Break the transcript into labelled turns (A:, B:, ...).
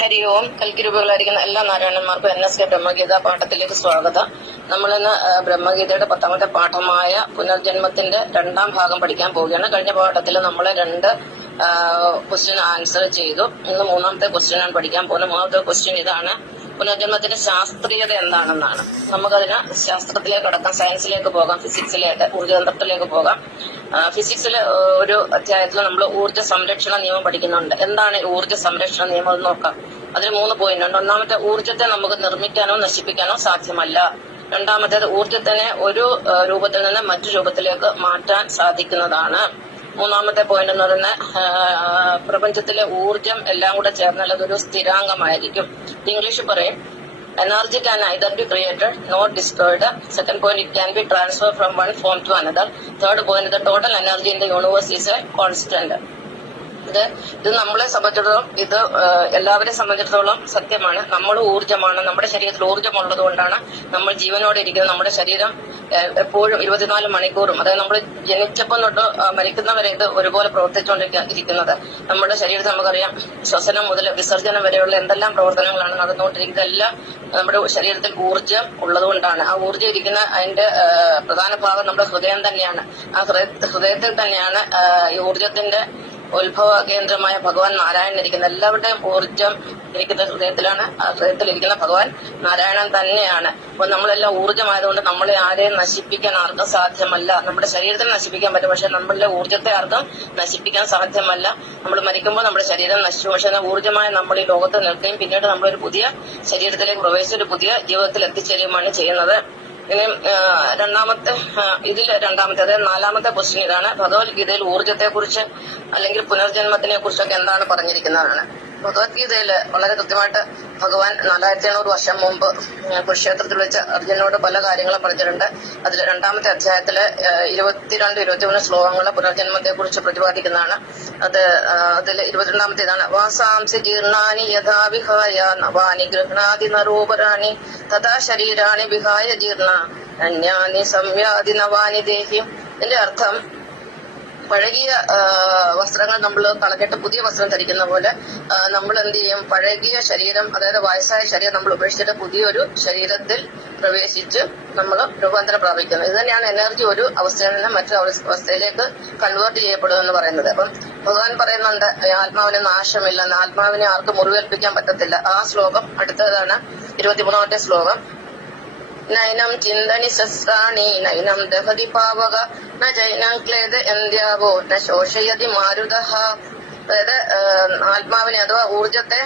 A: ഹരി ഓം കൽക്കിരൂപകളായിരിക്കുന്ന എല്ലാ നാരായണന്മാർക്കും എൻ എസ് കെ ബ്രഹ്മഗീത പാഠത്തിലേക്ക് സ്വാഗതം. നമ്മളിന്ന് ബ്രഹ്മഗീതയുടെ പത്താമത്തെ പാഠമായ പുനർജന്മത്തിന്റെ രണ്ടാം ഭാഗം പഠിക്കാൻ പോവുകയാണ്. കഴിഞ്ഞ പാഠത്തിൽ നമ്മൾ രണ്ട് ക്വസ്റ്റ്യൻ ആൻസർ ചെയ്തു. ഇന്ന് മൂന്നാമത്തെ ക്വസ്റ്റ്യൻ ആണ് പഠിക്കാൻ പോകുന്നത്. മൂന്നാമത്തെ ക്വസ്റ്റ്യൻ ഇതാണ് പുനർജന്മത്തിന്റെ ശാസ്ത്രീയത എന്താണെന്നാണ്. നമുക്കതിന് ശാസ്ത്രത്തിലേക്ക് കടക്കാം സയൻസിലേക്ക് പോകാം ഫിസിക്സിലേക്ക് ഊർജതന്ത്രത്തിലേക്ക് പോകാം. ഫിസിക്സിൽ ഒരു അധ്യായത്തിൽ നമ്മൾ ഊർജ സംരക്ഷണ നിയമം പഠിക്കുന്നുണ്ട്. എന്താണ് ഊർജ സംരക്ഷണ നിയമം എന്ന് നോക്കാം. അതിൽ മൂന്ന് പോയിന്റ് ഉണ്ട്. ഒന്നാമത്തെ ഊർജത്തെ നമുക്ക് നിർമ്മിക്കാനോ നശിപ്പിക്കാനോ സാധ്യമല്ല. രണ്ടാമത്തേത് ഊർജത്തിനെ ഒരു രൂപത്തിൽ നിന്ന് മറ്റു രൂപത്തിലേക്ക് മാറ്റാൻ സാധിക്കുന്നതാണ്. മൂന്നാമത്തെ പോയിന്റ് എന്ന് പറയുന്നത് പ്രപഞ്ചത്തിലെ ഊർജം എല്ലാം കൂടെ ചേർന്നാൽ ഒരു സ്ഥിരാംഗമായിരിക്കും. ഇംഗ്ലീഷിൽ പറയും. Energy can either be created not discarded second point it can be transfer from one form to another third point the total energy in the universe is a constant ഇത് ഇത് നമ്മളെ സംബന്ധിച്ചിടത്തോളം ഇത് എല്ലാവരെ സംബന്ധിച്ചിടത്തോളം സത്യമാണ്. നമ്മൾ ഊർജമാണ് നമ്മുടെ ശരീരത്തിൽ ഊർജമുള്ളത് കൊണ്ടാണ് നമ്മൾ ജീവനോടെ ഇരിക്കുന്നത്. നമ്മുടെ ശരീരം എപ്പോഴും ഇരുപത്തിനാല് മണിക്കൂറും അതായത് നമ്മൾ ജനിച്ചപ്പോൾ തൊട്ട് മരിക്കുന്നവരെ ഇത് ഒരുപോലെ പ്രവർത്തിച്ചുകൊണ്ടിരിക്കുന്നത് നമ്മുടെ ശരീരത്തിൽ നമുക്കറിയാം ശ്വസനം മുതൽ വിസർജനം വരെയുള്ള എന്തെല്ലാം പ്രവർത്തനങ്ങളാണ് നടന്നുകൊണ്ടിരിക്കുന്നത്. എല്ലാം നമ്മുടെ ശരീരത്തിൽ ഊർജം ഉള്ളതുകൊണ്ടാണ്. ആ ഊർജം ഇരിക്കുന്ന അതിന്റെ പ്രധാന ഭാഗം നമ്മുടെ ഹൃദയം തന്നെയാണ്. ആ ഹൃദയ- ഹൃദയത്തിൽ തന്നെയാണ് ഈ ഊർജത്തിന്റെ ഉത്ഭവ കേന്ദ്രമായ ഭഗവാൻ നാരായണൻ ഇരിക്കുന്ന എല്ലാവരുടെയും ഊർജം ഇരിക്കുന്ന ഹൃദയത്തിലാണ് ആ ഹൃദയത്തിൽ ഇരിക്കുന്ന ഭഗവാൻ നാരായണൻ തന്നെയാണ്. അപ്പൊ നമ്മളെല്ലാം ഊർജമായതുകൊണ്ട് നമ്മളെ ആരെയും നശിപ്പിക്കാൻ ആർക്കും സാധ്യമല്ല. നമ്മുടെ ശരീരത്തെ നശിപ്പിക്കാൻ പറ്റും പക്ഷെ നമ്മളുടെ ഊർജത്തെ ആർക്കും നശിപ്പിക്കാൻ സാധ്യമല്ല. നമ്മൾ മരിക്കുമ്പോൾ നമ്മുടെ ശരീരം നശിച്ചു. പക്ഷെ ഊർജമായ നമ്മൾ ഈ ലോകത്ത് നിൽക്കുകയും പിന്നീട് നമ്മളൊരു പുതിയ ശരീരത്തിലേക്ക് പ്രവേശിച്ച് ഒരു പുതിയ ജീവിതത്തിൽ എത്തിച്ചേരുകയുമാണ് ചെയ്യുന്നത്. ഇനി രണ്ടാമത്തെ ഇതിൽ രണ്ടാമത്തെ അതായത് നാലാമത്തെ ക്വസ്റ്റ്യൻ ഇതാണ്. ഭഗവത്ഗീതയിൽ ഊർജത്തെ കുറിച്ച് അല്ലെങ്കിൽ പുനർജന്മത്തിനെ കുറിച്ചൊക്കെ എന്താണ് പറഞ്ഞിരിക്കുന്നതാണ്? ഭഗവത്ഗീതയിൽ വളരെ കൃത്യമായിട്ട് ഭഗവാൻ നാലായിരത്തി എണ്ണൂറ് വർഷം മുമ്പ് കുരുക്ഷേത്രത്തിൽ വെച്ച് അർജുനോട് പല കാര്യങ്ങളും പറഞ്ഞിട്ടുണ്ട്. അതിൽ രണ്ടാമത്തെ അധ്യായത്തിലെ ഇരുപത്തിരണ്ട് ഇരുപത്തിമൂന്ന് ശ്ലോകങ്ങൾ പുനർജന്മത്തെ കുറിച്ച് പ്രതിപാദിക്കുന്നതാണ്. അത് അതിൽ ഇരുപത്തിരണ്ടാമത്തെ ഇതാണ് വാസാംസി ജീർണാനി യഥാ വിഹായ നവാനി ഗൃഹണാതി നരൂപരാണി തഥാ ശരീരാണി വിഹായ ജീർണ അന്യാനി സംയാതി നവാനി ദേഹി ഇതിന്റെ അർത്ഥം പഴകിയ വസ്ത്രങ്ങൾ നമ്മൾ കളഞ്ഞിട്ട് പുതിയ വസ്ത്രം ധരിക്കുന്ന പോലെ നമ്മൾ എന്ത് ചെയ്യും? പഴകിയ ശരീരം അതായത് വയസ്സായ ശരീരം നമ്മൾ ഉപേക്ഷിച്ചിട്ട് പുതിയൊരു ശരീരത്തിൽ പ്രവേശിച്ച് നമ്മൾ രൂപാന്തരം പ്രാപിക്കുന്നത് ഇത് തന്നെയാണ് എനർജി ഒരു അവസ്ഥയിൽ നിന്ന് മറ്റൊരു അവസ്ഥ- അവസ്ഥയിലേക്ക് കൺവേർട്ട് ചെയ്യപ്പെടും എന്ന് പറയുന്നത്. അപ്പം ഭഗവാൻ പറയുന്നുണ്ട് ആത്മാവിന് നാശമില്ലെന്ന് ആത്മാവിനെ ആർക്കും മുറിവേൽപ്പിക്കാൻ പറ്റത്തില്ല. ആ ശ്ലോകം അടുത്തതാണ് ഇരുപത്തിമൂന്നാമത്തെ ശ്ലോകം. നൈനം ചിന്തനി ശസ്ത്രാണി നൈനം ദഹതി പാവക ന ജൈനം ക്ലേദ എന്ത്യാവോ ന ശോഷയതി മാരുത അതായത് ആത്മാവിനെ അഥവാ ഊർജത്തെ